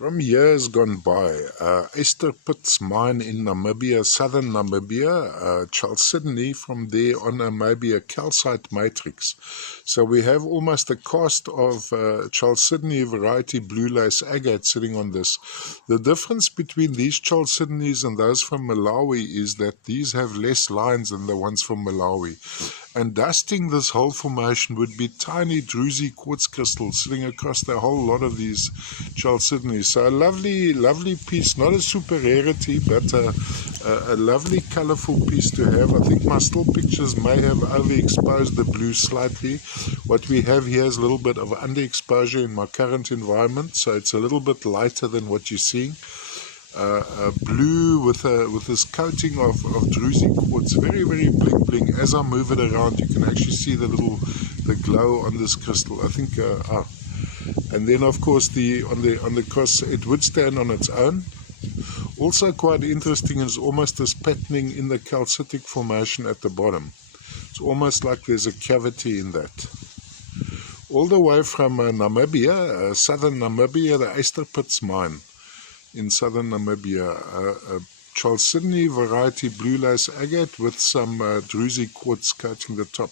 From years gone by, Eysterpits mine in Namibia, southern Namibia, Chalcedony, from there on maybe a calcite matrix. So we have almost a cast of Chalcedony variety blue lace agate sitting on this. The difference between these Chalcedonies and those from Malawi is that these have less lines than the ones from Malawi. And dusting this whole formation would be tiny druzy quartz crystals sitting across the whole lot of these Chalcedonies. So a lovely, lovely piece, not a super rarity, but a lovely, colorful piece to have. I think my still pictures may have overexposed the blue slightly. What we have here is a little bit of underexposure in my current environment, so it's a little bit lighter than what you're seeing. Blue with this coating of druzy quartz, very, very bling bling. As I move it around, you can actually see the glow on this crystal. I think and then of course on the cross, it would stand on its own. Also quite interesting is almost this patterning in the calcitic formation at the bottom. It's almost like there's a cavity in that. All the way from Namibia, southern Namibia, the Eysterpits mine in southern Namibia, Chalcedony variety blue lace agate with some druzy quartz coating the top.